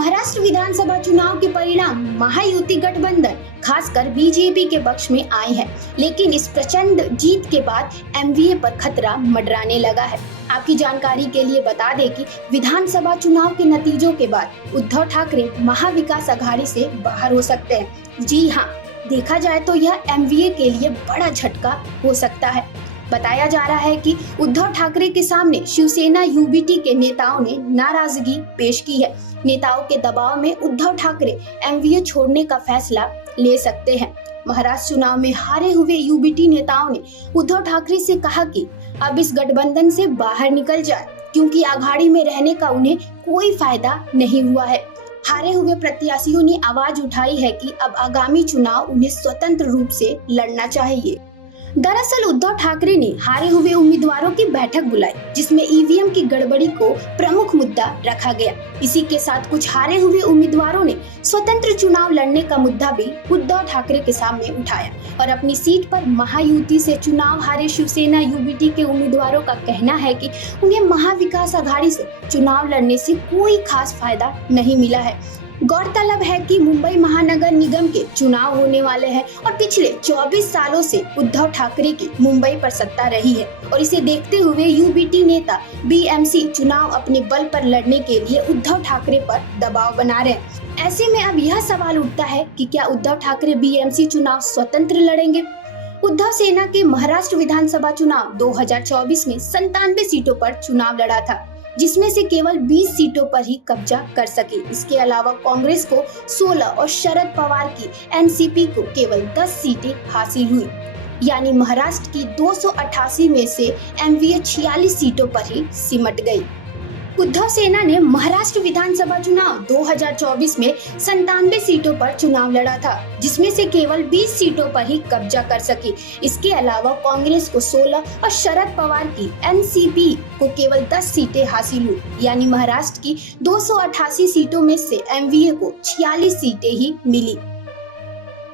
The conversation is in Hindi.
महाराष्ट्र विधानसभा चुनाव के परिणाम महायुति गठबंधन खासकर बीजेपी के पक्ष में आए हैं, लेकिन इस प्रचंड जीत के बाद एमवीए पर खतरा मंडराने लगा है। आपकी जानकारी के लिए बता दें कि विधानसभा चुनाव के नतीजों के बाद उद्धव ठाकरे महाविकास अघाड़ी से बाहर हो सकते हैं। जी हाँ, देखा जाए तो यह एमवीए के लिए बड़ा झटका हो सकता है। बताया जा रहा है कि उद्धव ठाकरे के सामने शिवसेना यूबीटी के नेताओं ने नाराजगी पेश की है। नेताओं के दबाव में उद्धव ठाकरे एमवीए छोड़ने का फैसला ले सकते हैं। महाराष्ट्र चुनाव में हारे हुए यूबीटी नेताओं ने उद्धव ठाकरे से कहा कि अब इस गठबंधन से बाहर निकल जाए, क्योंकि अघाड़ी में रहने का उन्हें कोई फायदा नहीं हुआ है। हारे हुए प्रत्याशियों ने आवाज उठाई है कि अब आगामी चुनाव उन्हें स्वतंत्र रूप से लड़ना चाहिए। दरअसल उद्धव ठाकरे ने हारे हुए उम्मीदवारों की बैठक बुलाई, जिसमें ईवीएम की गड़बड़ी को प्रमुख मुद्दा रखा गया। इसी के साथ कुछ हारे हुए उम्मीदवारों ने स्वतंत्र चुनाव लड़ने का मुद्दा भी उद्धव ठाकरे के सामने उठाया और अपनी सीट पर महायुति से चुनाव हारे शिवसेना यूबीटी के उम्मीदवारों का कहना है कि उन्हें महाविकास अघाड़ी से चुनाव लड़ने से कोई खास फायदा नहीं मिला है। गौरतलब है कि मुंबई महानगर निगम के चुनाव होने वाले हैं और पिछले 24 सालों से उद्धव ठाकरे की मुंबई पर सत्ता रही है और इसे देखते हुए यूबीटी नेता बीएमसी चुनाव अपने बल पर लड़ने के लिए उद्धव ठाकरे पर दबाव बना रहे हैं। ऐसे में अब यह सवाल उठता है कि क्या उद्धव ठाकरे बीएमसी चुनाव स्वतंत्र लड़ेंगे? उद्धव सेना के महाराष्ट्र विधानसभा चुनाव 2024 में 97 सीटों पर चुनाव लड़ा था, जिसमें से केवल 20 सीटों पर ही कब्जा कर सके। इसके अलावा कांग्रेस को 16 और शरद पवार की एनसीपी को केवल 10 सीटें हासिल हुई। यानी महाराष्ट्र की 288 में से एमवीए 46 सीटों पर ही सिमट गई। उद्धव सेना ने महाराष्ट्र विधानसभा चुनाव 2024 में 97 सीटों पर चुनाव लड़ा था, जिसमें से केवल 20 सीटों पर ही कब्जा कर सकी। इसके अलावा कांग्रेस को 16 और शरद पवार की एनसीपी को केवल 10 सीटें हासिल हुई। यानी महाराष्ट्र की 288 सीटों में से एमवीए को 46 सीटें ही मिली।